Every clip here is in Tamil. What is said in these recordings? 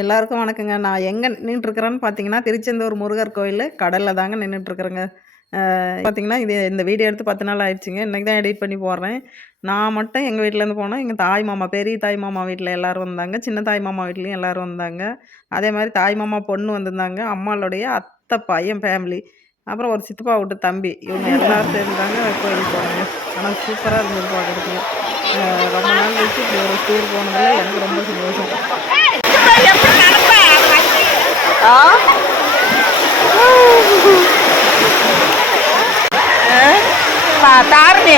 எல்லாருக்கும் வணக்கங்க. நான் எங்க நின்னுட்டுருக்கிறேன்னு பார்த்தீங்கன்னா, திருச்செந்தூர் முருகர் கோயிலு கடல்ல தாங்க நின்னுட்டுருக்கிறேங்க. பார்த்தீங்கன்னா, இந்த வீடியோ எடுத்து 10 நாள் ஆயிடுச்சுங்க. இன்னைக்கு தான் எடிட் பண்ணி போடுறேன். நான் மட்டும் எங்க வீட்லேருந்து போனேன். எங்க தாய் மாமா, பெரிய தாய் மாமா வீட்ல எல்லாரும் வந்தாங்க. சின்ன தாய் மாமா வீட்லயும் எல்லாரும் வந்தாங்க. அதேமாரி தாய் மாமா பொண்ணு வந்திருந்தாங்க. அம்மாளுடைய அத்தை பையன் ஃபேமிலி. அப்புறம் ஒரு சித்தப்பா வீட்டு தம்பி. இவங்க எல்லாரும் சேர்ந்து தாங்க கோயிலுக்கு போனோங்க. ஆனா சூப்பரா இருந்தது பார்க்குறதுக்கு. ரொம்ப நாள் கழிச்சு இப்படி ஒரு டூர் போனதுல எனக்கு ரொம்ப சந்தோஷம். தாரணி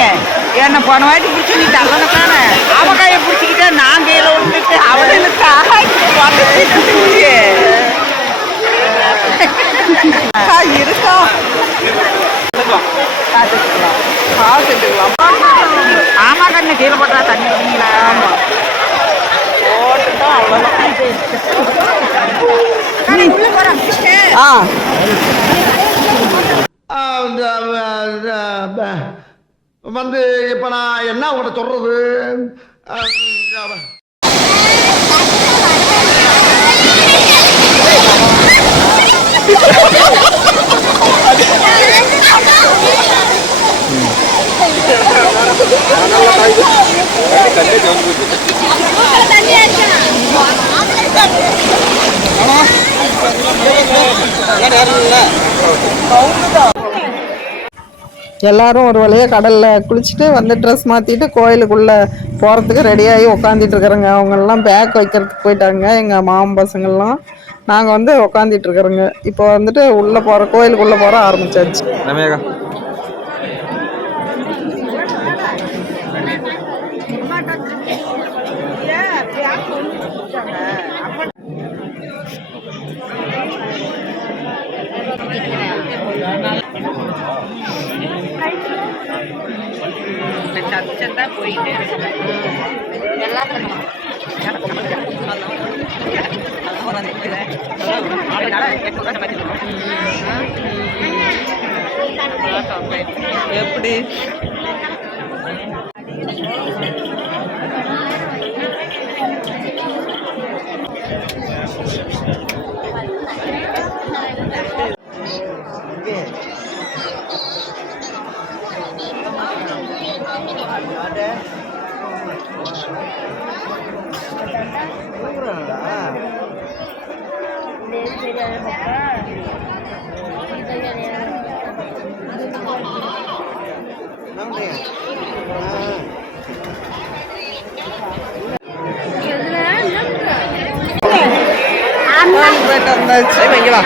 என்ன போன வாட்டி பிடிச்சிக்கிட்டு அல்லன தானே அவன் கையை பிடிச்சிக்கிட்டே நான் கையில விழுந்துட்டு அவளுக்கு இருக்கா ஆமா கண்ணு கீழே போட்டா தண்ணி குடிங்களா ஆமா போட்டுட்டோம் வந்து இப்ப நான் என்ன உங்கள்கிட்ட சொல்றது எல்லாரும் ஒரு வழியாக கடலில் குளிச்சுட்டு வந்து ட்ரெஸ் மாற்றிட்டு கோயிலுக்குள்ளே போகிறதுக்கு ரெடியாகி உக்காந்துட்டு இருக்கிறோங்க. அவங்கெல்லாம் பேக் வைக்கிறதுக்கு போயிட்டாங்க. எங்கள் மாமன் பசங்கள்லாம் நாங்கள் வந்து உக்காந்துட்டு இருக்கிறோங்க. இப்போ வந்துட்டு உள்ளே போகிற கோயிலுக்குள்ளே போகிற ஆரம்பிச்சாச்சு. போயிட்டே எப்படி போயிட்டு வந்தாச்சு. வைங்களா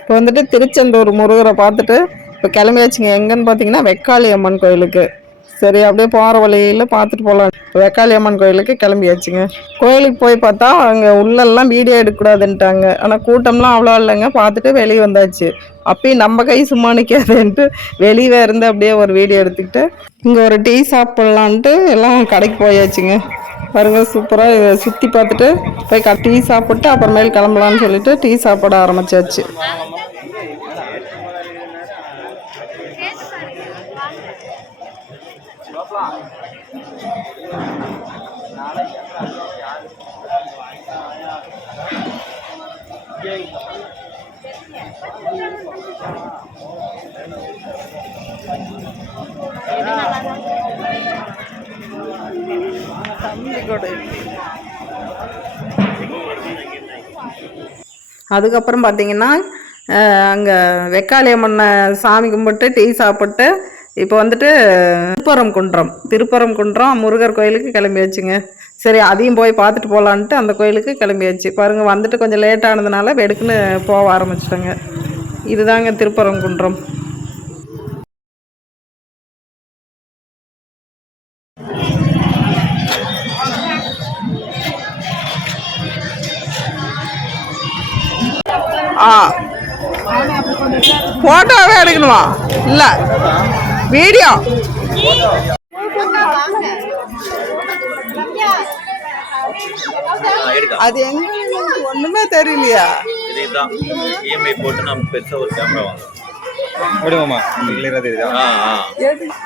இப்போ வந்துட்டு திருச்செந்தூர் முருகரை பார்த்துட்டு இப்போ கிளம்பியாச்சுங்க. எங்கன்னு பார்த்தீங்கன்னா வெக்காளி அம்மன் கோயிலுக்கு. சரி அப்படியே போகிற வழியில் பார்த்துட்டு போகலாம். வெக்காளி அம்மன் கோயிலுக்கு கிளம்பியாச்சுங்க. கோயிலுக்கு போய் பார்த்தா அங்கே உள்ளெல்லாம் வீடியோ எடுக்கக்கூடாதுன்ட்டாங்க. ஆனால் கூட்டம்லாம் அவ்வளோ இல்லைங்க. பார்த்துட்டு வெளியே வந்தாச்சு. அப்பயும் நம்ம கை சும்மா நிற்காதுன்ட்டு வெளியே இருந்து அப்படியே ஒரு வீடியோ எடுத்துக்கிட்டு இங்கே ஒரு டீ சாப்பிட்லான்ட்டு எல்லாம் கடைக்கு போயாச்சுங்க. பாருங்க சூப்பராக இதை சுற்றி பார்த்துட்டு போய் டீ சாப்பிட்டு அப்புறமேல் கிளம்பலான்னு சொல்லிட்டு டீ சாப்பிட ஆரம்பிச்சாச்சு. அதுக்கப்புறம் பார்த்தீங்கன்னா அங்கே வெக்காளி அம்மனை சாமி கும்பிட்டு டீ சாப்பிட்டு இப்போ வந்துட்டு திருப்பரங்குன்றம் முருகர் கோயிலுக்கு கிளம்பியாச்சுங்க. சரி அதையும் போய் பார்த்துட்டு போகலான்ட்டு அந்த கோயிலுக்கு கிளம்பியாச்சு. பாருங்கள் வந்துட்டு கொஞ்சம் லேட் ஆனதுனால வெடுக்குன்னு போக ஆரம்பிச்சிட்டோங்க. இதுதாங்க திருப்பரங்குன்றம். ஆ ஃபோட்டோவே எடுக்கணுமா? இல்லை வீடியோ. அது எங்க ஒண்ணுமே தெரியலையா? இதுதான் இஎம்ஐ போட்டு நம்ம பெருசா ஒரு கேமரா வாங்கணும். விடுவோமா கிளியரா தெரியுதா?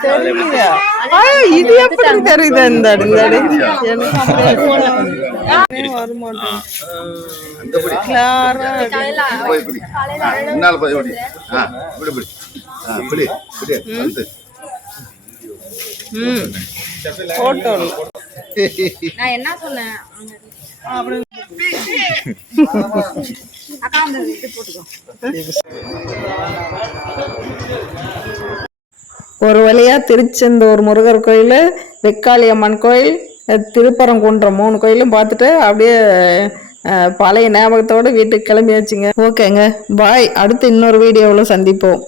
தெரியலையா? இது எப்படி தெரியுது? இந்த நான் என்ன சொன்னேன் அக்கா வந்து இது போட்டுக்கோ. ஒரு வழியா திருச்செந்தூர் முருகர் கோயில், வெக்காளி அம்மன் கோயில், திருப்பரங்குன்றம் 3 கோயிலும் பார்த்துட்டு அப்படியே பழைய ஞாபகத்தோடு வீட்டுக்கு கிளம்பியாச்சுங்க. ஓகேங்க, பாய். அடுத்து இன்னொரு வீடியோவில் சந்திப்போம்.